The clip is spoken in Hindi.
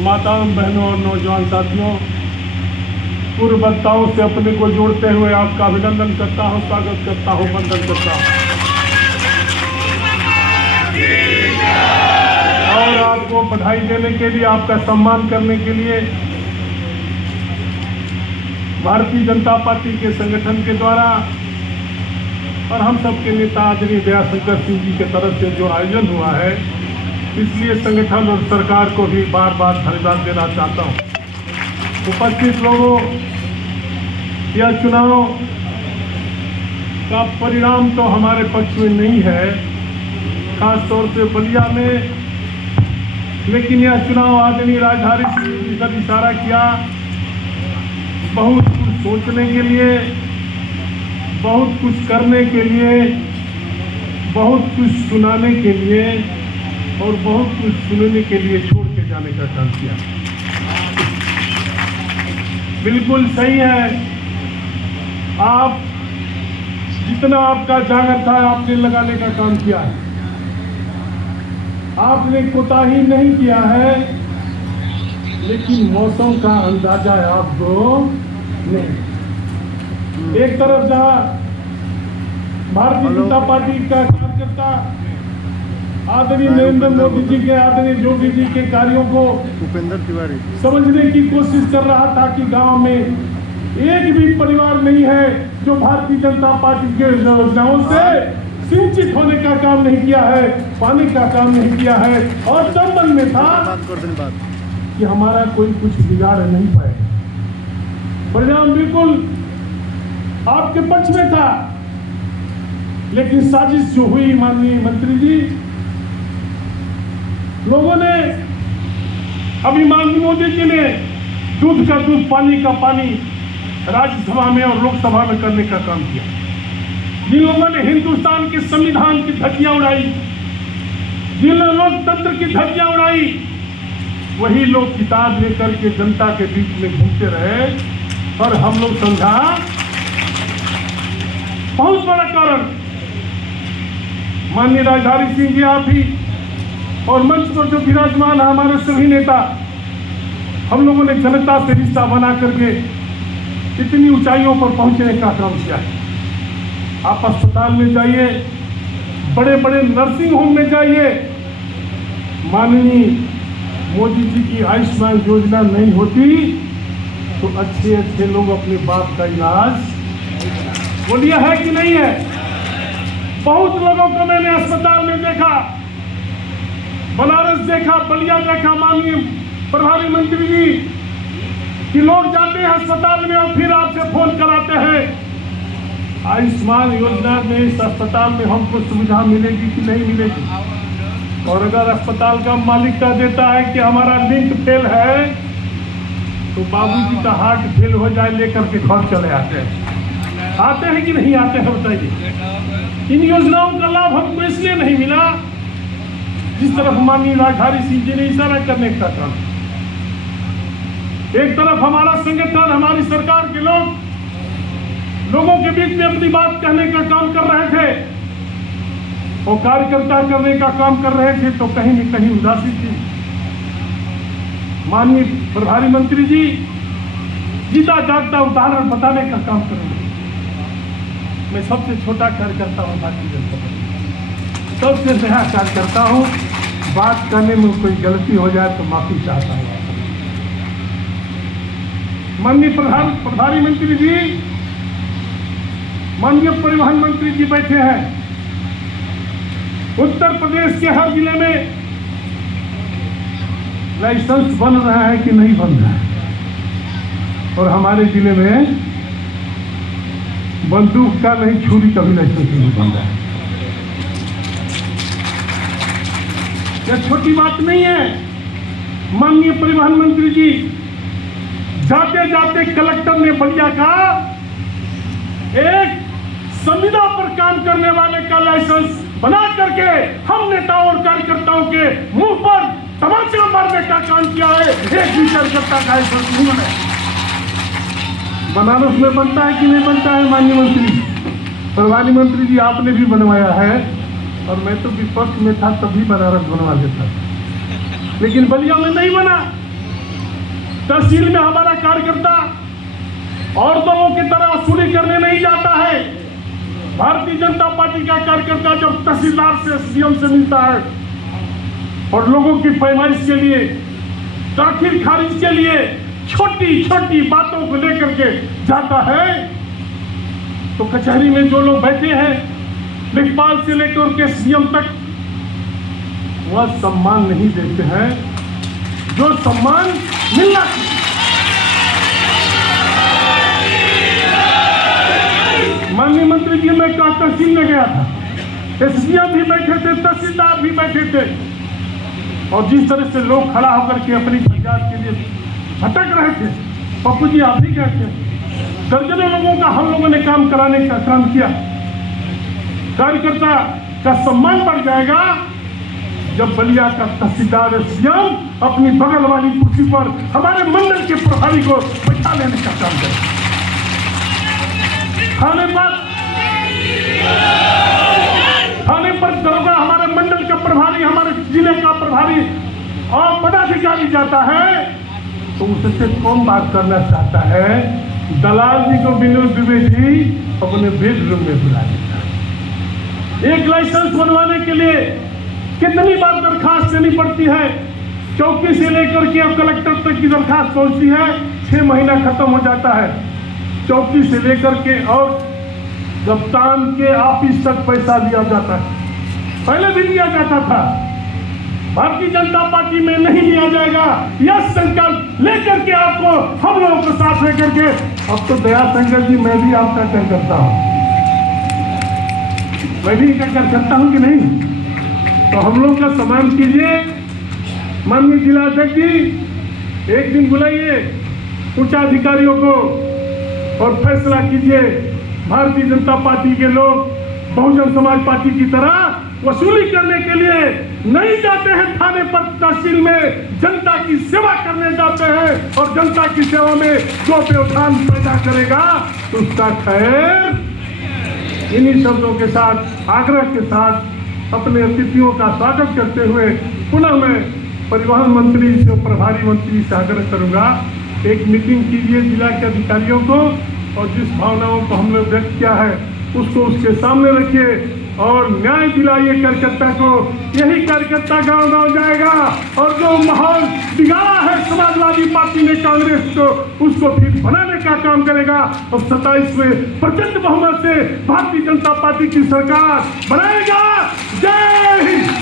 माताओं, बहनों और नौजवान साथियों, पूर्व वक्ताओं से अपने को जोड़ते हुए आपका अभिनंदन करता हूं, स्वागत करता हूं, वंदन करता हूं और आपको बधाई देने के लिए, आपका सम्मान करने के लिए भारतीय जनता पार्टी के संगठन के द्वारा और हम सबके नेता आदरणीय दयाशंकर सिंह जी के तरफ से जो आयोजन हुआ है, इसलिए संगठन और सरकार को भी बार बार धन्यवाद देना चाहता हूं। उपस्थित लोगों, यह चुनाव का परिणाम तो हमारे पक्ष में नहीं है, खास तौर से बलिया में, लेकिन यह चुनाव आदरणीय राजधारी सिंह जी ने इशारा किया, बहुत कुछ सोचने के लिए, बहुत कुछ करने के लिए, बहुत कुछ सुनाने के लिए और बहुत कुछ सुनने के लिए छोड़ के जाने का काम किया। बिल्कुल सही है, आप जितना आपका जागर था आपने लगाने का काम किया है, आपने कोताही नहीं किया है, लेकिन मौसम का अंदाजा है आपको नहीं। एक तरफ जहां भारतीय जनता पार्टी का कार्यकर्ता आदरणीय नरेंद्र मोदी जी के, आदरणीय योगी जी के कार्यों को उपेंद्र तिवारी समझने की कोशिश कर रहा था कि गांव में एक भी परिवार नहीं है जो भारतीय जनता पार्टी के योजनाओं से सिंचित होने का काम नहीं किया है, पानी का काम नहीं किया है, और तब मन में था कि हमारा कोई कुछ बिगाड़ नहीं पाए। परिणाम बिल्कुल आपके पक्ष में था, लेकिन साजिश जो हुई माननीय मंत्री जी, लोगों ने, अभी माननीय मोदी जी ने दूध का दूध, पानी का पानी राज्यसभा में और लोकसभा में करने का काम किया। जिन लोगों ने हिंदुस्तान के संविधान की धज्जियां उड़ाई, जिन लोकतंत्र की धज्जियां उड़ाई, वही लोग किताब लेकर के जनता के बीच में घूमते रहे, और हम लोग समझा बहुत बड़ा कारण माननीय राजधारी सिंह जी आप ही और मंच पर जो विराजमान है हमारे सभी नेता, हम लोगों ने जनता से रिश्ता बना करके इतनी ऊंचाइयों पर पहुंचने का काम किया है। आप अस्पताल में जाइए, बड़े बड़े नर्सिंग होम में जाइए, माननीय मोदी जी की आयुष्मान योजना नहीं होती तो अच्छे अच्छे लोग अपने बाप का इलाज, बोलिए है कि नहीं है? बहुत लोगों को मैंने अस्पताल में देखा, बनारस देखा, बलिया देखा, माननीय प्रभारी मंत्री जी, कि लोग जाते हैं अस्पताल में और फिर आपसे फोन कराते हैं आयुष्मान योजना में इस अस्पताल में हमको सुविधा मिलेगी कि नहीं मिलेगी। और अगर अस्पताल का मालिक का देता है कि हमारा लिंक फेल है, तो बाबूजी का हार्ट फेल हो जाए लेकर के घर चले आते हैं कि नहीं आते हैं? बताइए। इन योजनाओं का लाभ हमको इसलिए नहीं मिला जिस तरफ माननीय राजधारी सिंह जी ने इशारा करने का काम। एक तरफ हमारा संगठन, हमारी सरकार के लोगों के बीच में अपनी बात कहने का काम कर रहे थे, और कार्यकर्ता करने का काम कर रहे थे, तो कहीं न कहीं उदासी थी। माननीय प्रभारी मंत्री जी जीता जागता उदाहरण बताने का काम करेंगे। मैं सबसे छोटा कार्यकर्ता हूँ भारतीय जनता पार्टी, सबसे नया कार्यकर्ता हूँ, बात करने में कोई गलती हो जाए तो माफी चाहता हूँ। माननीय प्रभारी मंत्री जी, माननीय परिवहन मंत्री जी बैठे हैं। उत्तर प्रदेश के हर जिले में लाइसेंस बन रहा है कि नहीं बन रहा है, और हमारे जिले में बंदूक का नहीं, छुरी का भी लाइसेंस नहीं बन रहा है। यह छोटी बात नहीं है। माननीय परिवहन मंत्री जी, जाते जाते कलेक्टर ने बलिया का एक संविदा पर काम करने वाले का लाइसेंस बना करके हम नेताओं और कार्यकर्ताओं के मुंह पर तमाचा मारने का काम किया है। एक भी कार्यकर्ता का लाइसेंस नहीं बना। बनारस में बनता है कि नहीं बनता है? माननीय मंत्री, प्रभारी मंत्री जी, आपने भी बनवाया है, और मैं तो विपक्ष में था तभी बनारस बनवा देता, लेकिन बलिया में नहीं बना। तहसील में हमारा कार्यकर्ता और लोगों की तरह वसूली करने नहीं जाता है। भारतीय जनता पार्टी का कार्यकर्ता जब तहसीलदार से एसडीएम से मिलता है और लोगों की पैमाइश के लिए, दाखिल खारिज के लिए छोटी छोटी बातों को लेकर के जाता है, तो कचहरी में जो लोग बैठे हैं, लेखपाल से लेकर के सीएम तक, वह सम्मान नहीं देते हैं जो सम्मान मिलना चाहिए। माननीय मंत्री जी, मैं तहसील में गया था, एसडीएम भी बैठे थे, तहसीलदार भी बैठे थे, और जिस तरह से लोग खड़ा होकर के अपनी फरियाद के लिए भटक रहे थे, पप्पू जी आप भी कहते हैं, दर्जनों लोगों का हम लोगों ने काम कराने का काम किया। कार्यकर्ता का सम्मान बढ़ जाएगा जब बलिया का तहसीलदार एसडीएम अपनी बगल वाली कुर्सी पर हमारे मंडल के प्रभारी को बैठा लेने का काम करे। थाने पर दरोगा, हमारे मंडल का प्रभारी, हमारे जिले का प्रभारी और पदाधिकारी जाता है तो उससे कौन बात करना चाहता है? दलाल जी को विनोद दुबे जी अपने बेडरूम में बुला लेता है। एक लाइसेंस बनवाने के लिए कितनी बार दरखास्त देनी पड़ती है? चौकी से लेकर के अब कलेक्टर तक की दरखास्त पहुंचती है, 6 महीना खत्म हो जाता है। चौकी से लेकर के और कप्तान के ऑफिस तक पैसा लिया जाता है, पहले भी लिया जाता था। भारतीय जनता पार्टी में नहीं लिया जाएगा, यह संकल्प लेकर के आपको, हम लोगों को साथ लेकर के, अब तो दया शंकर जी मैं भी आपका कार्यकर्ता हूँ, मैं भी कार्यकर्ता हूँ कि नहीं? तो हम लोग का सम्मान कीजिए। माननीय जिला अध्यक्ष जी एक दिन बुलाइए उच्च अधिकारियों को और फैसला कीजिए। भारतीय जनता पार्टी के लोग बहुजन समाज पार्टी की तरह वसूली करने के लिए नहीं जाते हैं थाने पर, तहसील में जनता की सेवा करने जाते हैं, और जनता की सेवा में जो व्यवधान पैदा करेगा तो उसका खैर। इन्हीं शब्दों के साथ, आग्रह के साथ अपने अतिथियों का स्वागत करते हुए पुनः मैं परिवहन मंत्री से, प्रभारी मंत्री से आग्रह करूंगा, एक मीटिंग कीजिए जिला के अधिकारियों को, और जिस भावनाओं को हमने व्यक्त किया है उसको उसके सामने रखिए और न्याय दिलाइए कार्यकर्ता को। यही कार्यकर्ता गांव गांव जाएगा और जो माहौल बिगाड़ा है समाजवादी पार्टी ने कांग्रेस को, उसको फिर बनाने का काम करेगा और 27 में प्रचंड बहुमत से भारतीय जनता पार्टी की सरकार बनाएगा। जय हिंद।